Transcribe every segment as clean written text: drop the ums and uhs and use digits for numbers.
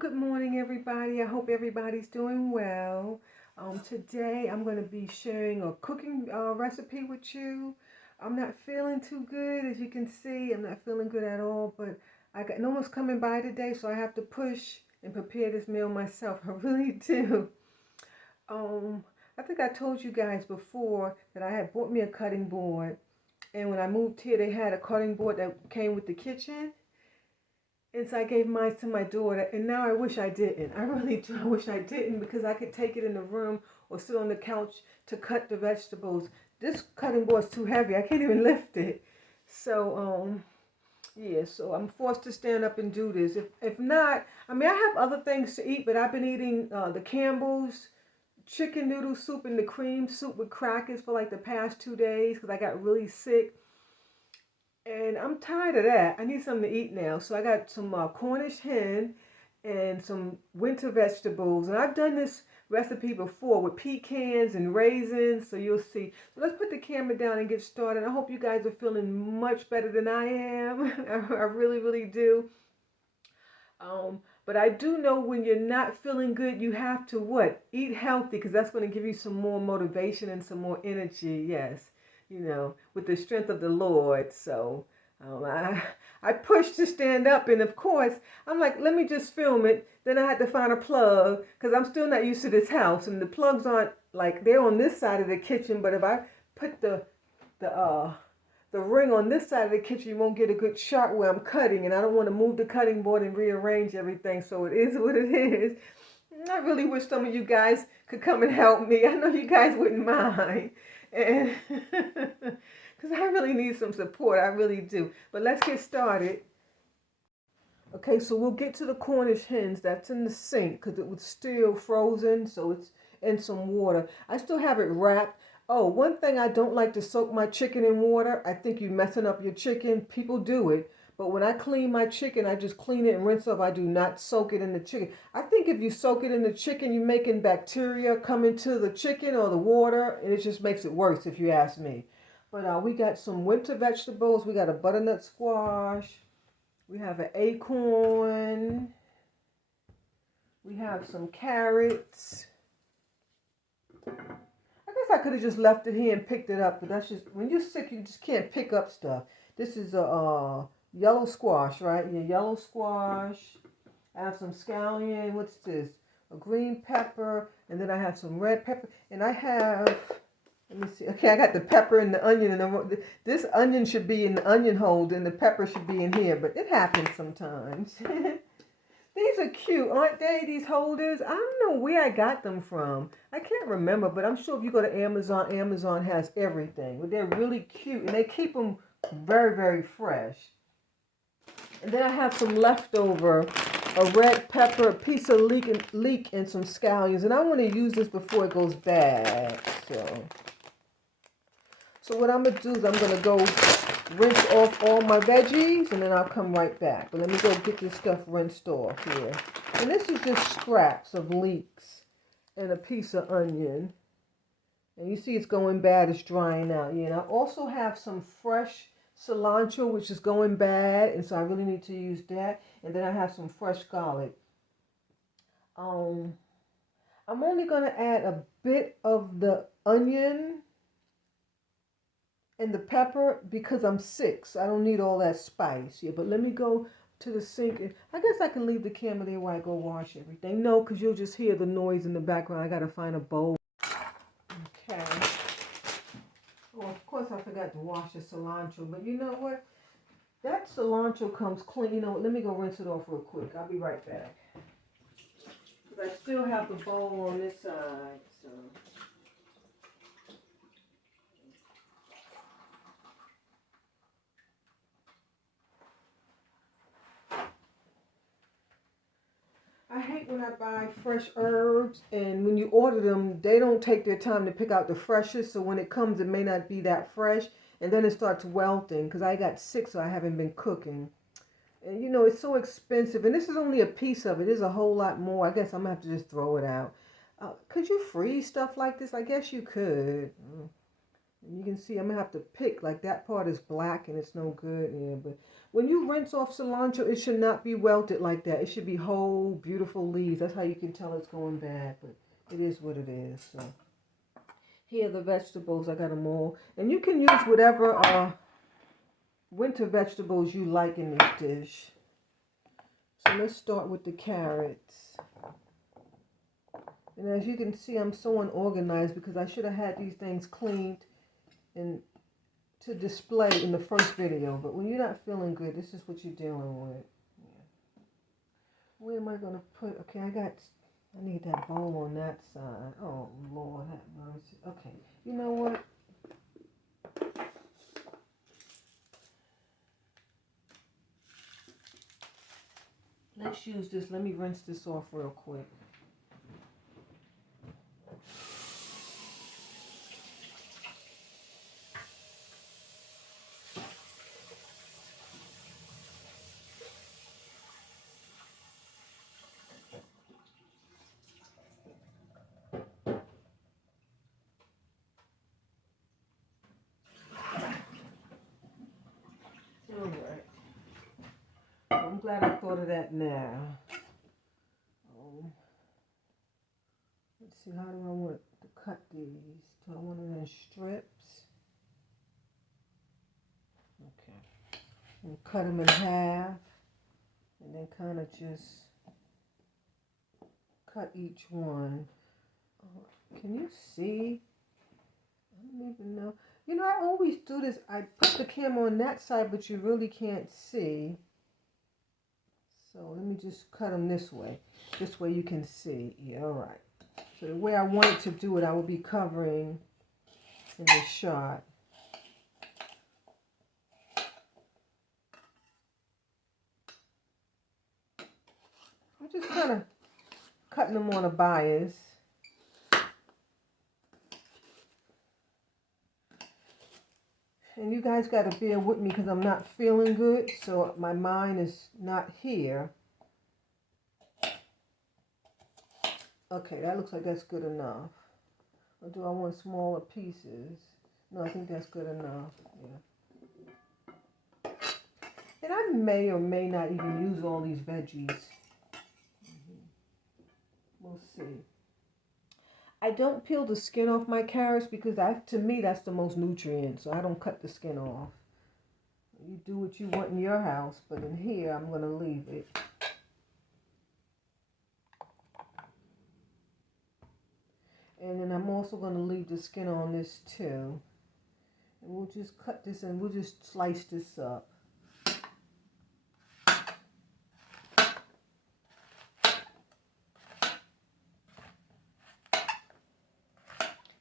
Good morning, everybody. I hope everybody's doing well. Today I'm going to be sharing a cooking recipe with you. I'm not feeling too good, as you can see. I'm not feeling good at all, but I got no one's coming by today, so I have to push and prepare this meal myself. I really do. Um, I think I told you guys before that I had bought me a cutting board, and when I moved here, they had a cutting board that came with the kitchen. And so I gave mine to my daughter, and now I wish I didn't. I really do. I wish I didn't because I could take it in the room or sit on the couch to cut the vegetables. This cutting board's too heavy. I can't even lift it. So, yeah, so I'm forced to stand up and do this. If not, I mean, I have other things to eat, but I've been eating the Campbell's chicken noodle soup and the cream soup with crackers for like the past 2 days because I got really sick. And I'm tired of that. I need something to eat now. So I got some Cornish hen and some winter vegetables. And I've done this recipe before with pecans and raisins. So you'll see. So let's put the camera down and get started. I hope you guys are feeling much better than I am. I really, really do. But I do know when you're not feeling good, you have to what? Eat healthy because that's going to give you some more motivation and some more energy. Yes, with the strength of the Lord. So I pushed to stand up, and of course, I'm like, let me just film it. Then I had to find a plug because I'm still not used to this house, and the plugs aren't like they're on this side of the kitchen. But if I put the uh the ring on this side of the kitchen, you won't get a good shot where I'm cutting, and I don't want to move the cutting board and rearrange everything, so it is what it is. I really wish some of you guys could come and help me. I know you guys wouldn't mind, and because I really need some support, I really do. But let's get started. Okay, so we'll get to the Cornish hens. That's in the sink because it was still frozen, so it's in some water. I still have it wrapped. Oh, one thing I don't like to soak my chicken in water. I think you're messing up your chicken. People do it. But when I clean my chicken, I just clean it and rinse off. I do not soak it in the chicken. I think if you soak it in the chicken, you're making bacteria come into the chicken or the water, and it just makes it worse if you ask me. But we got some winter vegetables. We got a butternut squash. We have an acorn. We have some carrots. I guess I could have just left it here and picked it up, but that's just, when you're sick, you just can't pick up stuff. This is a yellow squash, right? Yeah, yellow squash. I have some scallion. What's this? A green pepper. And then I have some red pepper. And I have, let me see. Okay, I got the pepper and the onion. And this onion should be in the onion hole, and the pepper should be in here. But it happens sometimes. These are cute, aren't they? These holders. I don't know where I got them from. I can't remember, but I'm sure if you go to Amazon, Amazon has everything. But they're really cute, and they keep them very, very fresh. And then I have some leftover, a red pepper, a piece of leek, and some scallions. And I want to use this before it goes bad. So what I'm going to do is I'm going to go rinse off all my veggies, and then I'll come right back. But let me go get this stuff rinsed off here. And this is just scraps of leeks and a piece of onion. And you see it's going bad, it's drying out. Yeah, and I also have some fresh cilantro, which is going bad, and so I really need to use that. And then I have some fresh garlic. I'm only going to add a bit of the onion and the pepper because I'm sick, so I don't need all that spice. Yeah, but let me go to the sink. I guess I can leave the camera there while I go wash everything. No, because you'll just hear the noise in the background. I got to find a bowl. Okay. Oh, of course I forgot to wash the cilantro, but you know what? That cilantro comes clean. You know what? Let me go rinse it off real quick. I'll be right back. Because I still have the bowl on this side, so... I hate when I buy fresh herbs, and when you order them, they don't take their time to pick out the freshest, so when it comes, it may not be that fresh, and then it starts wilting, because I got sick, so I haven't been cooking. And you know, it's so expensive, and this is only a piece of it. There's a whole lot more. I guess I'm going to have to just throw it out. Could you freeze stuff like this? I guess you could. And you can see I'm gonna have to pick, like that part is black and it's no good. Yeah, but when you rinse off cilantro, it should not be welted like that. It should be whole, beautiful leaves. That's how you can tell it's going bad, but it is what it is. So here are the vegetables. I got them all. And you can use whatever winter vegetables you like in this dish. So let's start with the carrots. And as you can see, I'm so unorganized because I should have had these things cleaned and to display in the first video. But when you're not feeling good, this is what you're dealing with. Yeah. Where am I going to put? Okay, I need that bowl on that side. Oh, Lord, have mercy. Okay, you know what? Let's use this. Let me rinse this off real quick. All right. I'm glad I thought of that now. Let's see, how do I want to cut these? Do I want them in strips? Okay. And cut them in half. And then kind of just cut each one. Can you see? I don't even know. You know, I always do this. I put the camera on that side, but you really can't see. So let me just cut them this way. This way you can see. Yeah, all right. So the way I wanted to do it, I will be covering in the shot. I'm just kind of cutting them on a bias. And you guys got to bear with me because I'm not feeling good, so my mind is not here. Okay, that looks like that's good enough. Or do I want smaller pieces? No, I think that's good enough. Yeah. And I may or may not even use all these veggies. We'll see. I don't peel the skin off my carrots because to me that's the most nutrient, so I don't cut the skin off. You do what you want in your house, but in here I'm going to leave it. And then I'm also going to leave the skin on this too. And we'll just cut this and we'll just slice this up.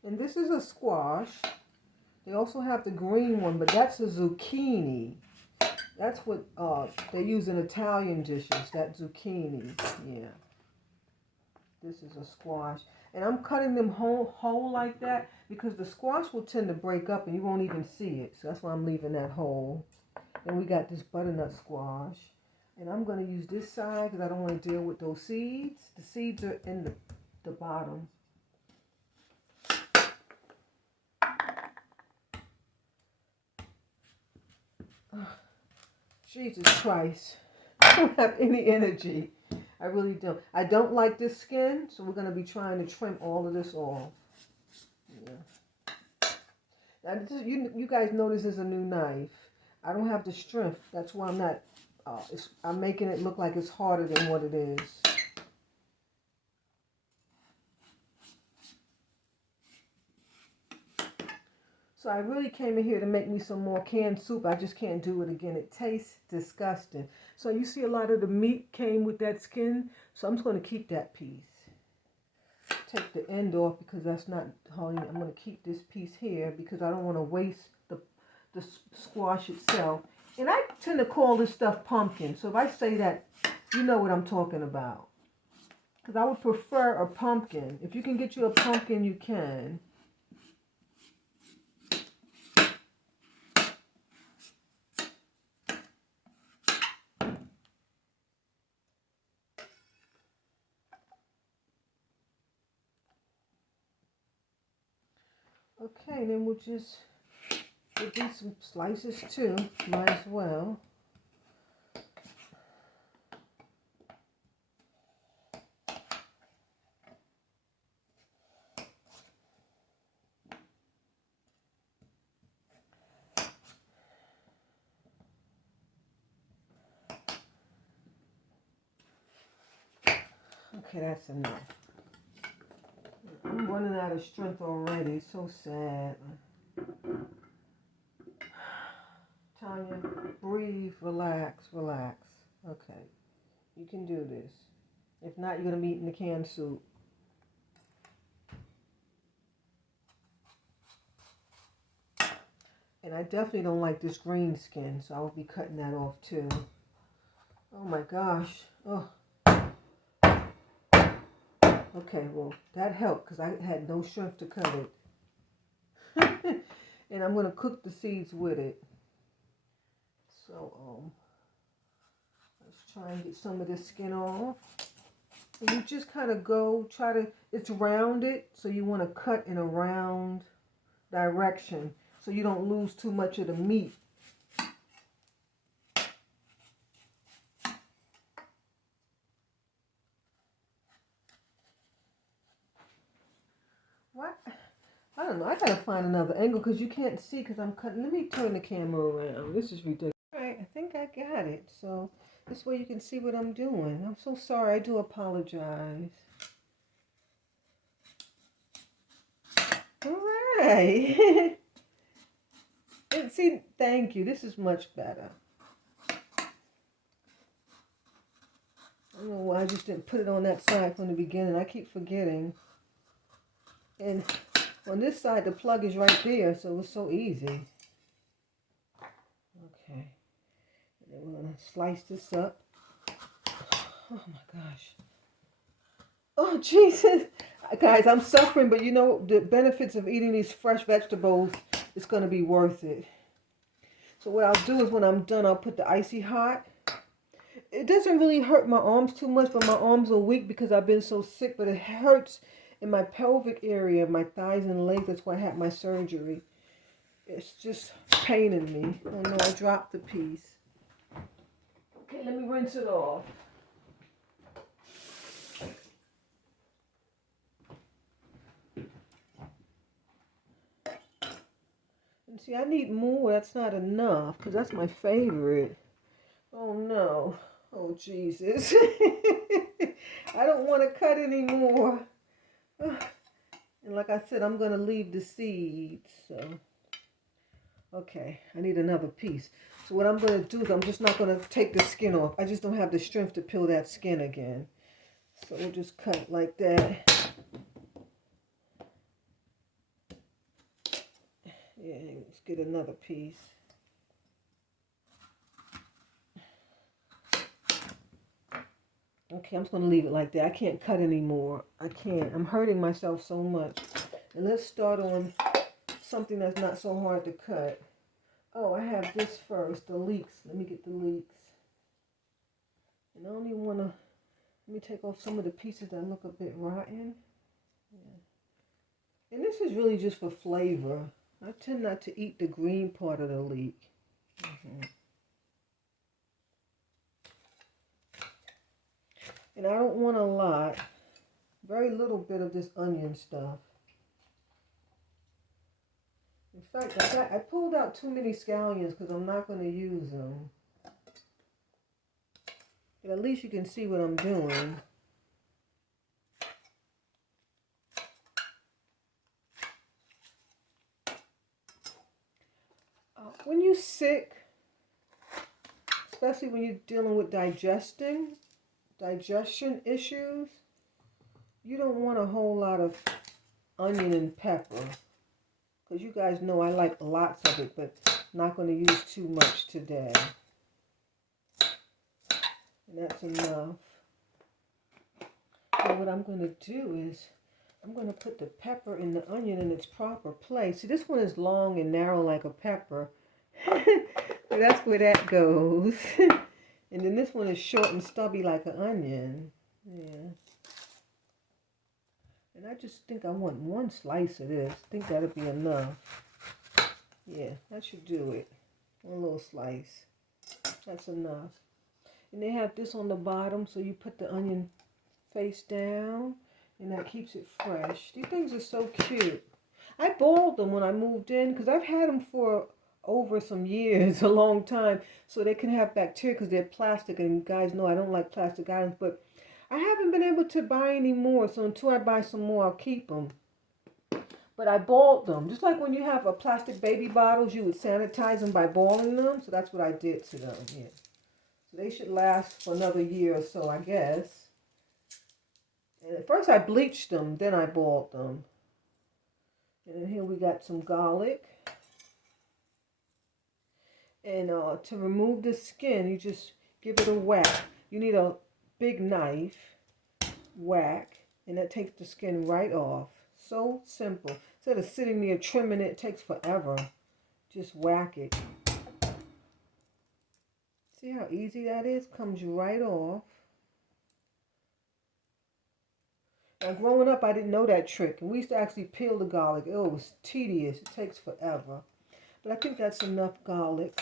And this is a squash. They also have the green one, but that's a zucchini. That's what they use in Italian dishes, that zucchini. Yeah. This is a squash. And I'm cutting them whole like that because the squash will tend to break up and you won't even see it. So that's why I'm leaving that whole. And we got this butternut squash. And I'm going to use this side because I don't want to deal with those seeds. The seeds are in the bottom. Jesus Christ. I don't have any energy. I really don't. I don't like this skin, so we're going to be trying to trim all of this off. Yeah. Now, you guys know this is a new knife. I don't have the strength. That's why I'm not, I'm making it look like it's harder than what it is. So I really came in here to make me some more canned soup. I just can't do it again. It tastes disgusting. So you see a lot of the meat came with that skin. So I'm just going to keep that piece. Take the end off because that's not holding. I'm going to keep this piece here because I don't want to waste the squash itself. And I tend to call this stuff pumpkin. So if I say that, you know what I'm talking about. Because I would prefer a pumpkin. If you can get you a pumpkin, you can. Okay, then we'll do some slices too. Might as well. Okay, that's enough. I'm running out of strength already. It's so sad. Tanya, breathe, relax, relax. Okay, you can do this. If not, you're going to be eating the canned soup. And I definitely don't like this green skin, so I will be cutting that off too. Oh my gosh. Oh. Okay, well, that helped because I had no strength to cut it. And I'm going to cook the seeds with it. So, let's try and get some of this skin off. And you just kind of it's rounded, so you want to cut in a round direction so you don't lose too much of the meat. What? I don't know. I gotta find another angle because you can't see because I'm cutting. Let me turn the camera around. This is ridiculous. All right, I think I got it. So this way you can see what I'm doing. I'm so sorry. I do apologize. All right. And see, thank you. This is much better. I don't know why I just didn't put it on that side from the beginning. I keep forgetting. And on this side, the plug is right there, so it's so easy. Okay. And then we're going to slice this up. Oh, my gosh. Oh, Jesus. Guys, I'm suffering, but you know, the benefits of eating these fresh vegetables, it's going to be worth it. So what I'll do is when I'm done, I'll put the icy hot. It doesn't really hurt my arms too much, but my arms are weak because I've been so sick, but it hurts in my pelvic area, my thighs and legs. That's why I had my surgery. It's just paining me. Oh no, I dropped the piece. Okay, let me rinse it off. And see, I need more. That's not enough because that's my favorite. Oh no. Oh Jesus. I don't want to cut anymore. And like I said, I'm going to leave the seeds. So, okay, I need another piece. So what I'm going to do is I'm just not going to take the skin off. I just don't have the strength to peel that skin again. So we'll just cut it like that. Yeah, let's get another piece. Okay, I'm just going to leave it like that. I can't cut anymore. I can't. I'm hurting myself so much. And let's start on something that's not so hard to cut. Oh, I have this first, the leeks. Let me get the leeks. And I don't even want to, let me take off some of the pieces that look a bit rotten. Yeah. And this is really just for flavor. I tend not to eat the green part of the leek. And I don't want a lot. Very little bit of this onion stuff. In fact, I pulled out too many scallions because I'm not going to use them. But at least you can see what I'm doing. When you're sick, especially when you're dealing with digestion issues, you don't want a whole lot of onion and pepper. Because you guys know I like lots of it, but not going to use too much today. And that's enough. So what I'm going to do is I'm going to put the pepper and the onion in its proper place. See, this one is long and narrow like a pepper. So that's where that goes. And then this one is short and stubby like an onion. Yeah. And I just think I want one slice of this. I think that'll be enough. Yeah, that should do it. One little slice. That's enough. And they have this on the bottom, so you put the onion face down, and that keeps it fresh. These things are so cute. I boiled them when I moved in, because I've had them for over some years, a long time, so they can have bacteria because they're plastic, and you guys know I don't like plastic items, but I haven't been able to buy any more, so until I buy some more, I'll keep them. But I boiled them. Just like when you have a plastic baby bottles, you would sanitize them by boiling them. So that's what I did to them. Yeah. So they should last for another year or so, I guess. And at first I bleached them, then I boiled them. And then here we got some garlic. And to remove the skin, you just give it a whack. You need a big knife, whack, and that takes the skin right off. So simple. Instead of sitting there trimming it, it takes forever. Just whack it. See how easy that is? Comes right off. Now growing up, I didn't know that trick. And we used to actually peel the garlic. Oh, it was tedious. It takes forever. But I think that's enough garlic.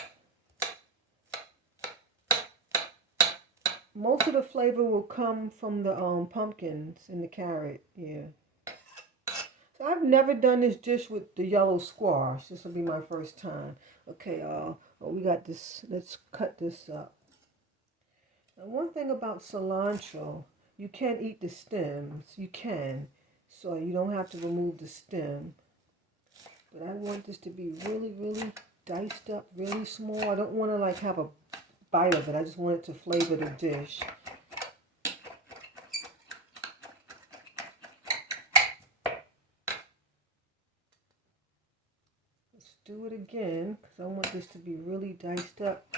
Most of the flavor will come from the pumpkins and the carrot. Yeah. So I've never done this dish with the yellow squash. This will be my first time. Okay, we got this. Let's cut this up. Now, one thing about cilantro, you can eat the stems. You can. So you don't have to remove the stem. But I want this to be really, really diced up, really small. I don't want to like have a bite of it. I just want it to flavor the dish. Do it again because I want this to be really diced up.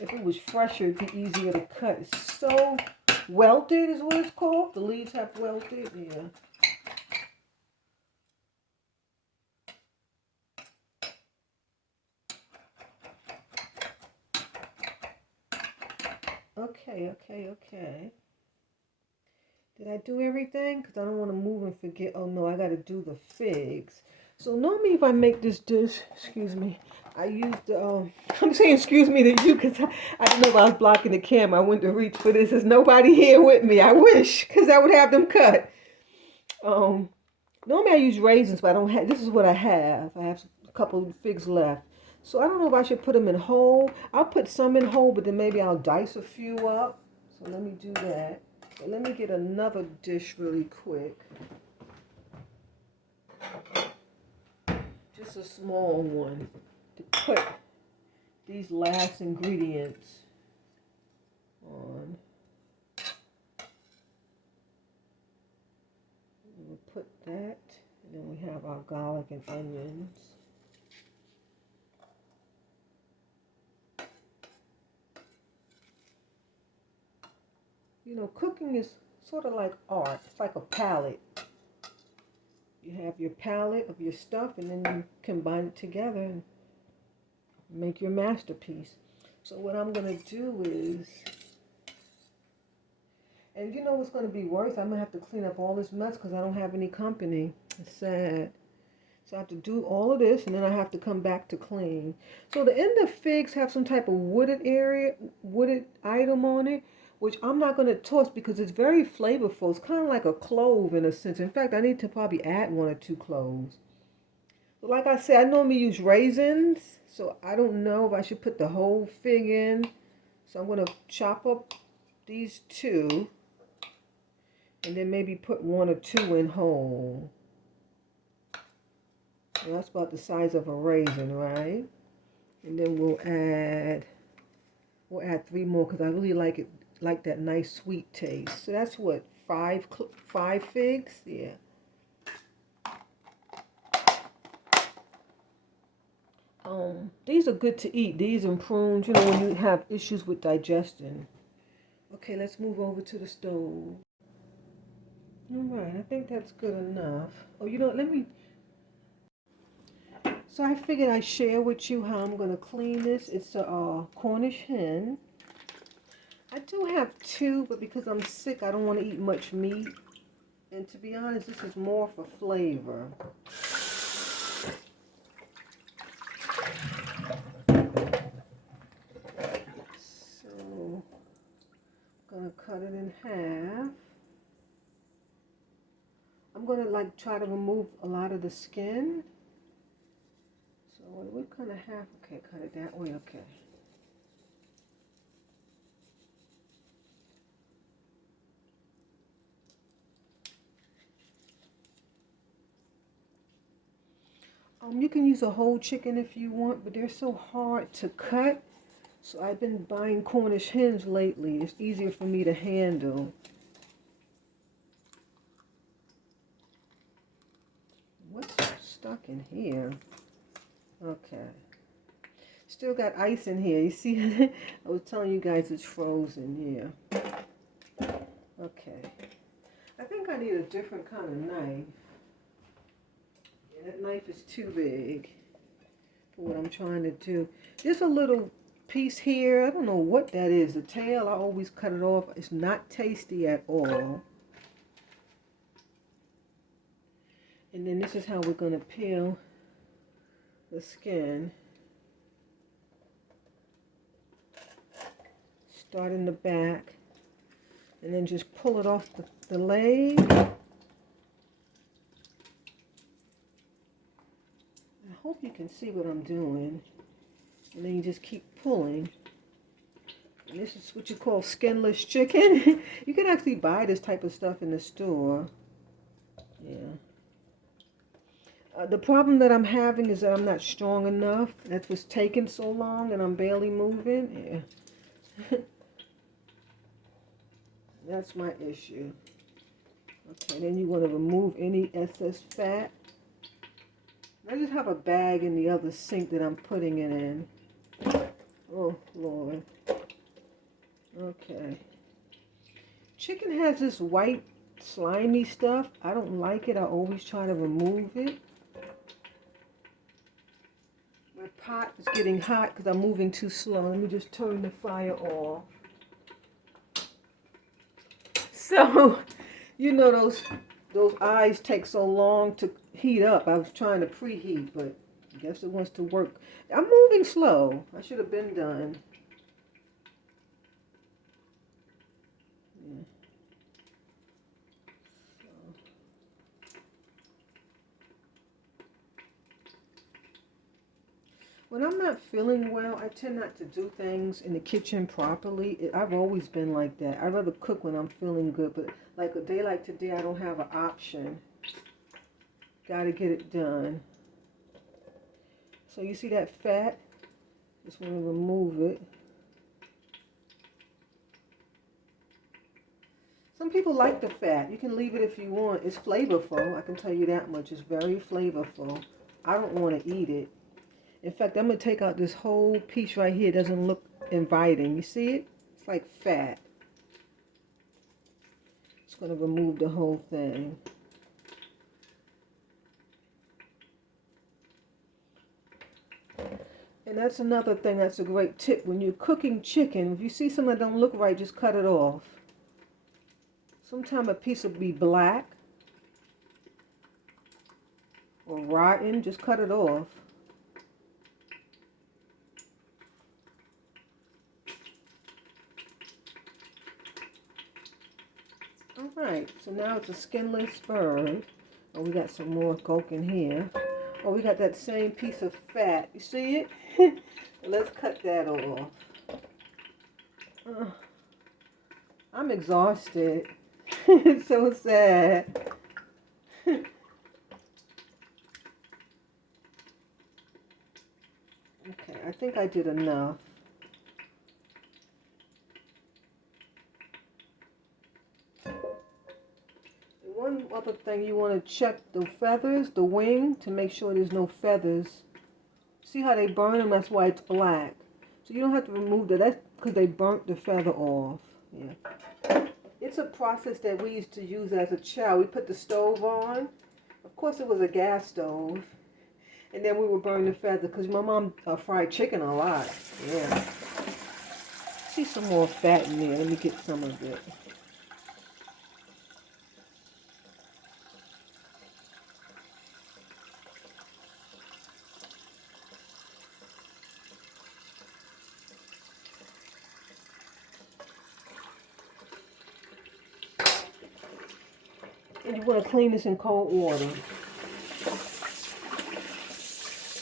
If it was fresher, it'd be easier to cut. It's so welted is what it's called. The leaves have welted. Yeah. Okay. Did I do everything? Because I don't want to move and forget. Oh no, I got to do the figs. So normally if I make this dish, excuse me, I use the, I'm saying excuse me to you because I didn't know if I was blocking the camera. I went to reach for this. There's nobody here with me. I wish, because I would have them cut. Normally I use raisins, but I don't have, this is what I have. I have a couple of figs left. So I don't know if I should put them in whole. I'll put some in whole, but then maybe I'll dice a few up. So let me do that. So let me get another dish really quick. Just a small one to put these last ingredients on. We'll put that, and then we have our garlic and onions. You know, cooking is sort of like art. It's like a palette. You have your palette of your stuff, and then you combine it together and make your masterpiece. So what I'm going to do is, and you know what's going to be worse? I'm going to have to clean up all this mess because I don't have any company. It's sad. So I have to do all of this, and then I have to come back to clean. So the end of figs have some type of wooded item on it, which I'm not going to toss because it's very flavorful. It's kind of like a clove in a sense. In fact, I need to probably add 1 or 2 cloves. But like I said, I normally use raisins, so I don't know if I should put the whole fig in. So I'm going to chop up these 2, and then maybe put 1 or 2 in whole. And that's about the size of a raisin, right? And then we'll add 3 more because I really like that nice sweet taste. So that's what, 5 figs? Yeah. These are good to eat. These and prunes, you know, when you have issues with digestion. Okay, let's move over to the stove. All right, I think that's good enough. Oh, you know, so I figured I'd share with you how I'm going to clean this. It's a Cornish hen. I do have 2, but because I'm sick, I don't want to eat much meat. And to be honest, this is more for flavor. So, I'm going to cut it in half. I'm going to like try to remove a lot of the skin. So we kind of have, okay, cut it that way, okay. You can use a whole chicken if you want, but they're so hard to cut. So I've been buying Cornish hens lately. It's easier for me to handle. What's stuck in here? Okay. Still got ice in here. You see, I was telling you guys it's frozen here. Okay. I think I need a different kind of knife. That knife is too big for what I'm trying to do. There's a little piece here. I don't know what that is. The tail, I always cut it off. It's not tasty at all. And then this is how we're going to peel the skin. Start in the back. And then just pull it off the leg. I hope you can see what I'm doing. And then you just keep pulling. And this is what you call skinless chicken. You can actually buy this type of stuff in the store. Yeah. The problem that I'm having is that I'm not strong enough. That's what's taking so long and I'm barely moving. Yeah. That's my issue. Okay, then you want to remove any excess fat. I just have a bag in the other sink that I'm putting it in. Oh, Lord. Okay. Chicken has this white, slimy stuff. I don't like it. I always try to remove it. My pot is getting hot because I'm moving too slow. Let me just turn the fire off. So, you know those eyes take so long to heat up. I was trying to preheat, but I guess it wants to work. I'm moving slow. I should have been done. Yeah. When I'm not feeling well, I tend not to do things in the kitchen properly. I've always been like that. I'd rather cook when I'm feeling good, but like a day like today, I don't have an option. Gotta get it done. So you see that fat? Just want to remove it. Some people like the fat. You can leave it if you want. It's flavorful. I can tell you that much. It's very flavorful. I don't want to eat it. In fact, I'm going to take out this whole piece right here. It doesn't look inviting. You see it? It's like fat. It's going to remove the whole thing. And that's another thing that's a great tip. When you're cooking chicken, if you see something that don't look right, just cut it off. Sometimes a piece will be black or rotten. Just cut it off. Alright, so now it's a skinless bird. Oh, we got some more gulk in here. Oh, we got that same piece of fat. You see it? Let's cut that off. I'm exhausted. It's so sad. Okay, I think I did enough. One other thing, you want to check the feathers, the wing, to make sure there's no feathers. See how they burn them? That's why it's black. So you don't have to remove that. That's because they burnt the feather off. Yeah. It's a process that we used to use as a child. We put the stove on. Of course, it was a gas stove. And then we would burn the feather because my mom fried chicken a lot. Yeah. See some more fat in there. Let me get some of it. And you want to clean this in cold water.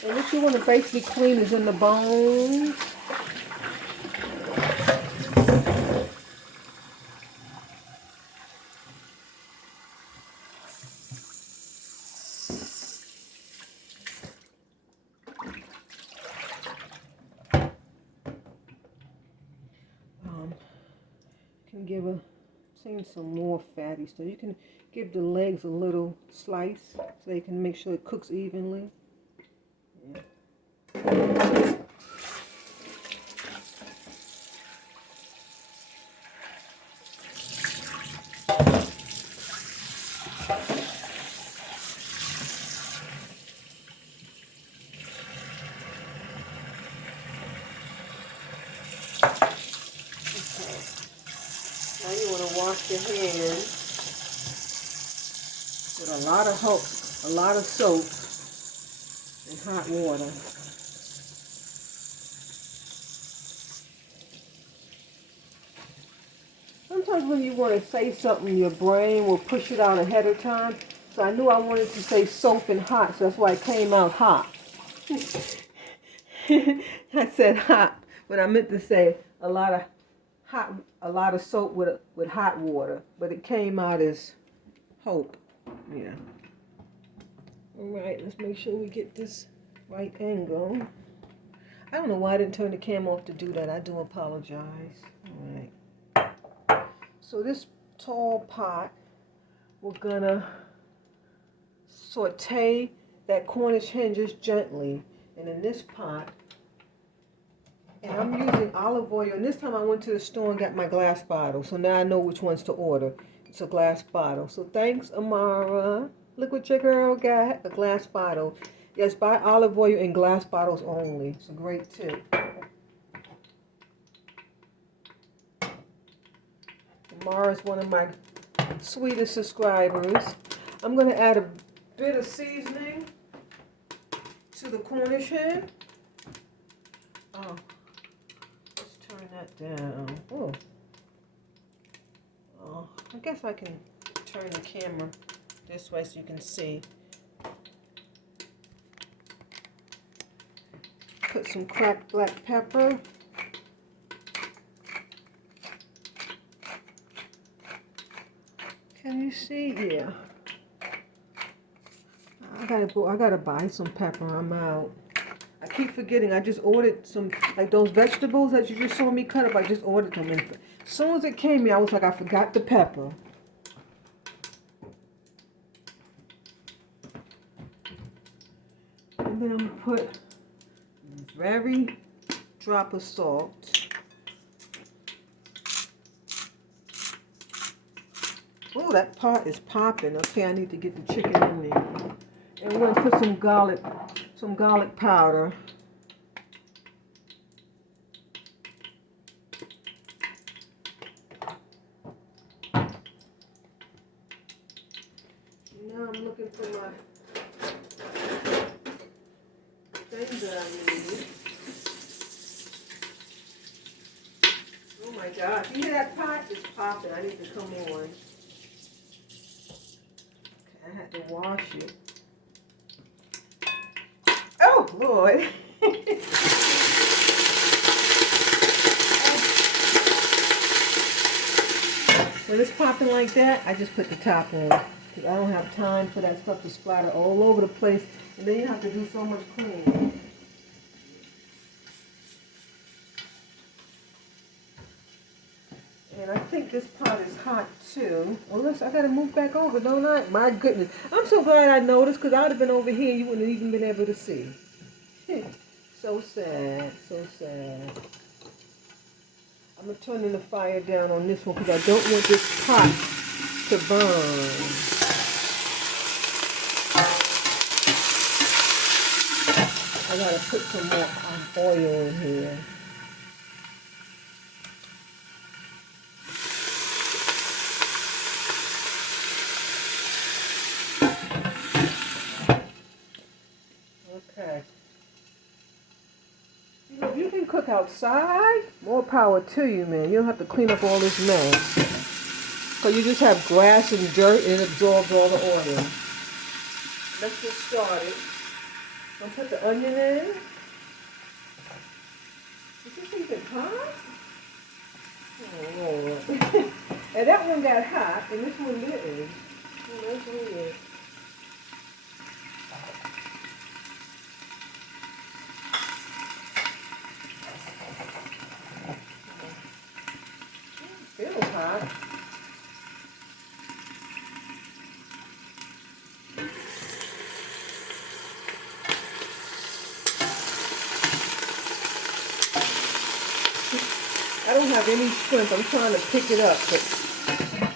And what you want to basically clean is in the bones. Can give seeing some more fatty stuff. You can give the legs a little slice so you can make sure it cooks evenly. Yeah. Now you want to wash your hands with a lot of soap and hot water. Sometimes when you want to say something, your brain will push it out ahead of time. So I knew I wanted to say soap and hot, so that's why it came out hot. I said hot, but I meant to say a lot of soap with hot water, but it came out as hope. Yeah. All right, let's make sure we get this right angle. I don't know why I didn't turn the camera off to do that. I do apologize. All right. So this tall pot, we're gonna saute that Cornish hen just gently. And in this pot, and I'm using olive oil. And this time I went to the store and got my glass bottle. So now I know which ones to order. It's a glass bottle. So thanks, Amara. Look what your girl got, a glass bottle. Yes, buy olive oil in glass bottles only. It's a great tip. Amara's one of my sweetest subscribers. I'm going to add a bit of seasoning to the Cornish hen. Oh, let's turn that down. Oh, I guess I can turn the camera this way so you can see. Put some cracked black pepper. Can you see? Yeah. I gotta buy some pepper. I'm out. I keep forgetting. I just ordered some, like those vegetables that you just saw me cut up. I just ordered them. And as soon as it came here, I was like, I forgot the pepper. And then I'm gonna put a very drop of salt. Oh, that pot is popping. Okay, I need to get the chicken in there. And we're gonna put some garlic powder. Now I'm looking for my things that I need. Oh my God, you hear that pot? It's popping. I need to come on. Okay, I had to wash it. Oh, Lord. When it's popping like that, I just put the top on. Because I don't have time for that stuff to splatter all over the place. And then you have to do so much cleaning. And I think this pot is hot too. Well, I gotta move back over, don't I? My goodness. I'm so glad I noticed because I would have been over here and you wouldn't have even been able to see. So sad, so sad. I'm going to turn the fire down on this one because I don't want this pot to burn. I got to put some more oil in here. Okay. You know, if you can cook outside, more power to you, man. You don't have to clean up all this mess. Because you just have grass and dirt and it absorbs all the oil. Let's get started. I'll put the onion in. Is this even hot? Oh, Lord. And that one got hot, and this one didn't. Oh, that's weird. It feels hot. I don't have any strength. I'm trying to pick it up, but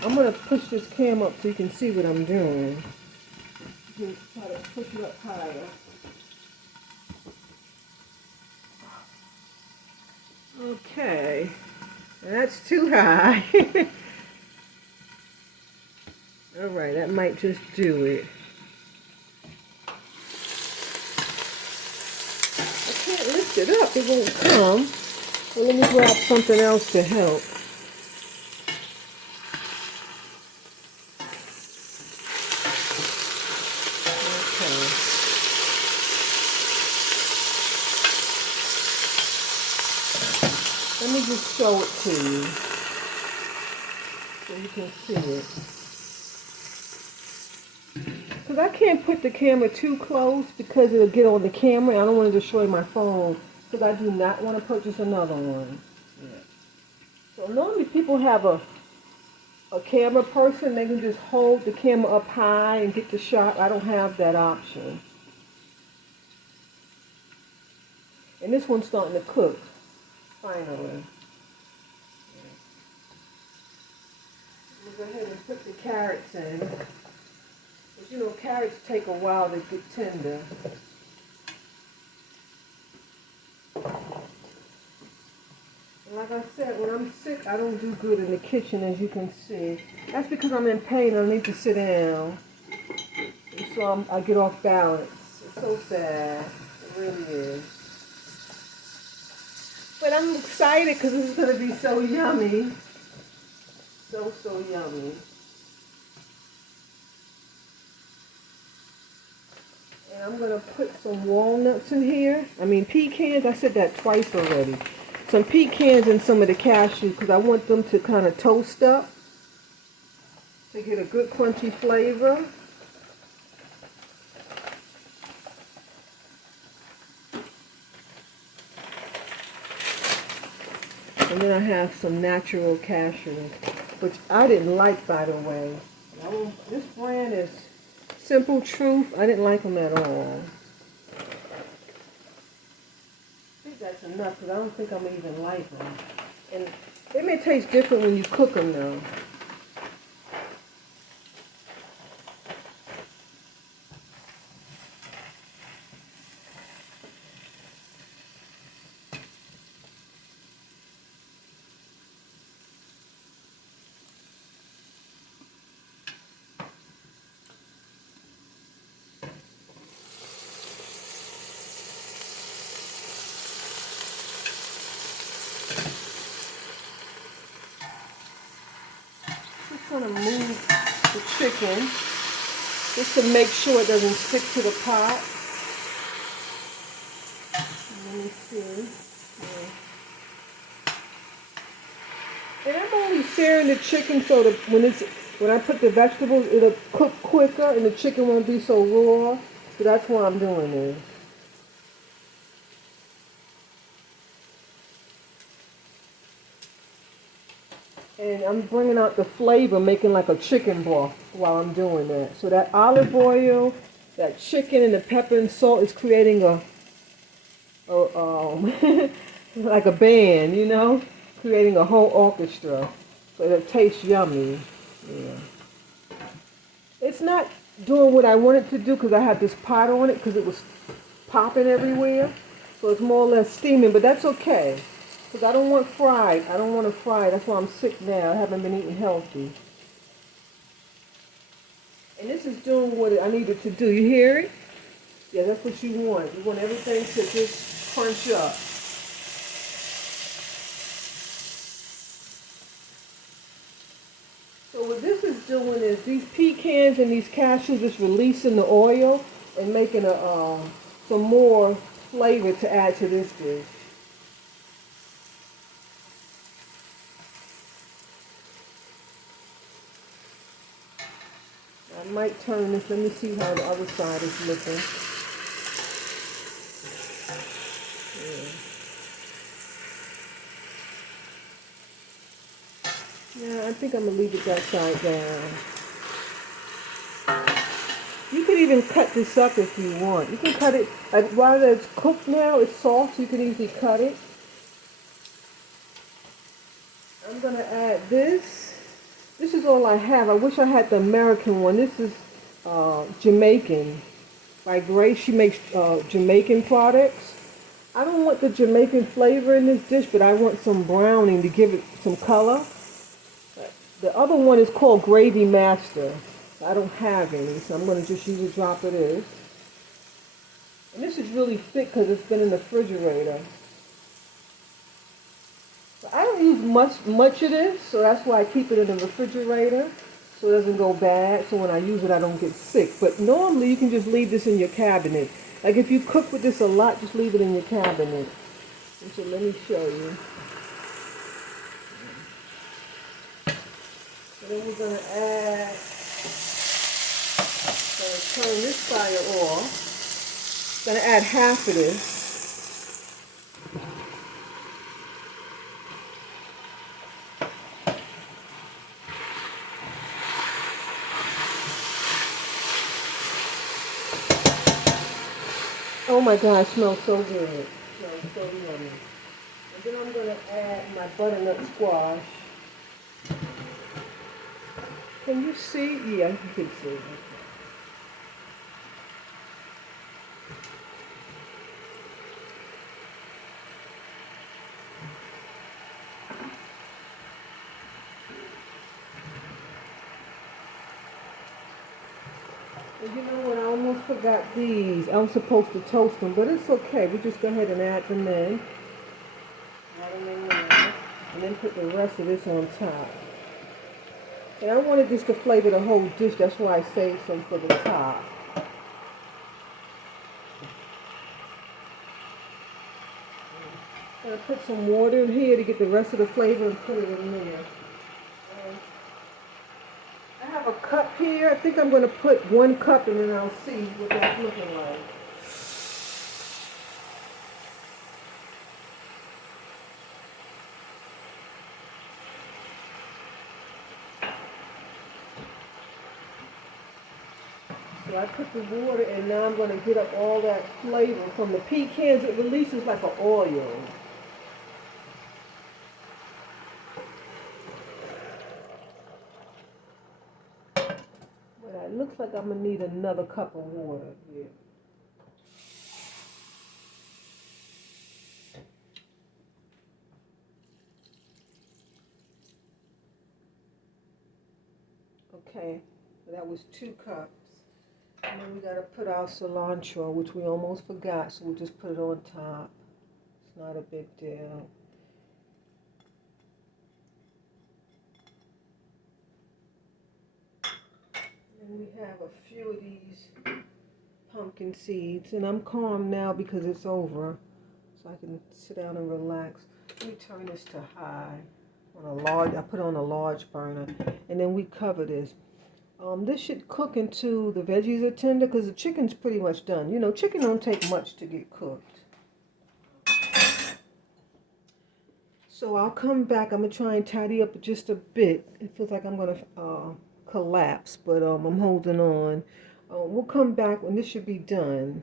I'm going to push this cam up so you can see what I'm doing. Just try to push it up higher. Okay. That's too high. All right, that might just do it. I can't lift it up. It won't come. Well, let me grab something else to help. Okay. Let me just show it to you so you can see it. Because I can't put the camera too close because it'll get on the camera. I don't want to destroy my phone because I do not want to purchase another one. Yeah. So normally people have a camera person. They can just hold the camera up high and get the shot. I don't have that option. And this one's starting to cook, finally. Go ahead and put the carrots in. Because you know, carrots take a while to get tender. And like I said, when I'm sick, I don't do good in the kitchen, as you can see. That's because I'm in pain and I need to sit down. And so I get off balance. It's so sad. It really is. But I'm excited because this is going to be so yummy. So yummy. And I'm going to put some walnuts in here. I mean pecans. I said that twice already. Some pecans and some of the cashews because I want them to kind of toast up to get a good crunchy flavor. And then I have some natural cashews, which I didn't like, by the way. This brand is Simple Truth. I didn't like them at all. I think that's enough because I don't think I'm even like them. And they may taste different when you cook them though. Just going to move the chicken just to make sure it doesn't stick to the pot. Let me see. Yeah. And I'm only searing the chicken so that when I put the vegetables, it'll cook quicker and the chicken won't be so raw. So that's why I'm doing this. And I'm bringing out the flavor, making like a chicken broth while I'm doing that. So that olive oil, that chicken, and the pepper and salt is creating like a band, you know, creating a whole orchestra. So it tastes yummy. Yeah. It's not doing what I wanted to do because I had this pot on it because it was popping everywhere. So it's more or less steaming, but that's okay. Because I don't want fried. I don't want to fry. That's why I'm sick now. I haven't been eating healthy. And this is doing what I needed to do. You hear it? Yeah, that's what you want. You want everything to just crunch up. So with is doing is these pecans and these cashews is releasing the oil and making some more flavor to add to this dish. I might turn this. Let me see how the other side is looking. Yeah, I think I'm going to leave it that side down. You could even cut this up if you want. You can cut it, like while it's cooked now, it's soft, so you can easily cut it. I'm going to add this. This is all I have. I wish I had the American one. This is Jamaican by Grace. She makes Jamaican products. I don't want the Jamaican flavor in this dish, but I want some browning to give it some color. The other one is called Gravy Master. I don't have any, so I'm going to just use a drop of this. And this is really thick because it's been in the refrigerator. So I don't use much of this, so that's why I keep it in the refrigerator, so it doesn't go bad. So when I use it, I don't get sick. But normally, you can just leave this in your cabinet. Like if you cook with this a lot, just leave it in your cabinet. And so let me show you. And then we're going to add, turn this fire off. I'm going to add half of this. Oh my God, it smells so good. It smells so yummy. And then I'm going to add my butternut squash. Can you see? Yeah, you can see. Okay. And you know what? I almost forgot these. I was supposed to toast them, but it's okay. We just go ahead and add them in. Add them in now. And then put the rest of this on top. And I wanted this to flavor the whole dish. That's why I saved some for the top. I'm going to put some water in here to get the rest of the flavor and put it in there. I have a cup here. I think I'm going to put 1 cup and then I'll see what that's looking like. So I put the water and now I'm going to get up all that flavor from the pecans. It releases like an oil. But it looks like I'm going to need another cup of water here. Okay, that was 2 cups. And then we got to put our cilantro, which we almost forgot, so we'll just put it on top. It's not a big deal. And we have a few of these pumpkin seeds, and I'm calm now because it's over, so I can sit down and relax. Let me turn this to high on a large. I put it on a large burner, and then we cover this. This should cook until the veggies are tender because the chicken's pretty much done. You know, chicken don't take much to get cooked. So I'll come back. I'm going to try and tidy up just a bit. It feels like I'm going to collapse, but I'm holding on. We'll come back when this should be done.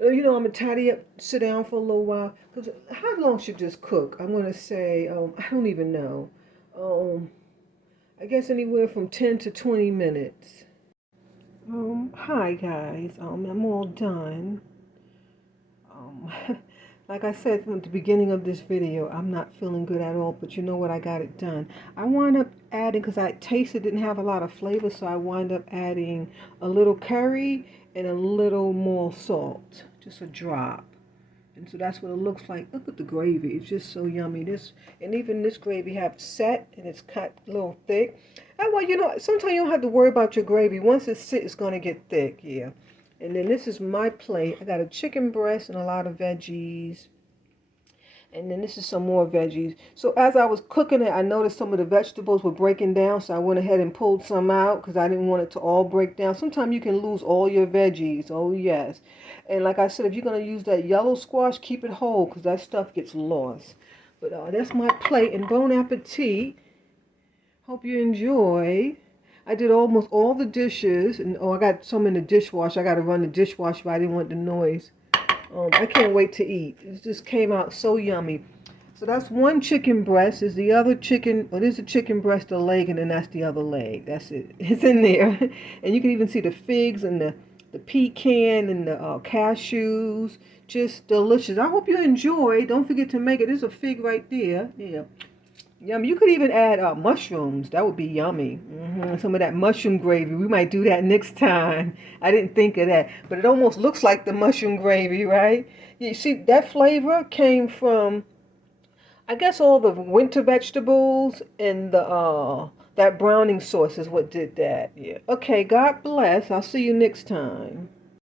You know, I'm going to tidy up, sit down for a little while. Because how long should this cook? I'm going to say, I don't even know. I guess anywhere from 10 to 20 minutes. Hi guys, I'm all done. Like I said from the beginning of this video, I'm not feeling good at all, but you know what, I got it done. I wound up adding, because I tasted didn't have a lot of flavor, so I wound up adding a little curry and a little more salt, just a drop. And so that's what it looks like. Look at the gravy. It's just so yummy. And even this gravy have set and it's cut a little thick. And well, you know, sometimes you don't have to worry about your gravy. Once it sits, it's going to get thick, yeah. And then this is my plate. I got a chicken breast and a lot of veggies. And then this is some more veggies. So as I was cooking it, I noticed some of the vegetables were breaking down. So I went ahead and pulled some out because I didn't want it to all break down. Sometimes you can lose all your veggies. Oh, yes. And like I said, if you're going to use that yellow squash, keep it whole because that stuff gets lost. But that's my plate. And bon appetit. Hope you enjoy. I did almost all the dishes. And oh, I got some in the dishwasher. I got to run the dishwasher, but I didn't want the noise. I can't wait to eat. It just came out so yummy. So that's one chicken breast. Is the other chicken, or there's a chicken breast, a leg, and then that's the other leg. That's it. It's in there. And you can even see the figs and the pecan and the cashews. Just delicious. I hope you enjoy. Don't forget to make it. There's a fig right there. Yeah. Yum. You could even add mushrooms. That would be yummy. Some of that mushroom gravy. We might do that next time. I didn't think of that. But it almost looks like the mushroom gravy, right? You see, that flavor came from, I guess, all the winter vegetables and the that browning sauce is what did that. Yeah. Okay, God bless. I'll see you next time.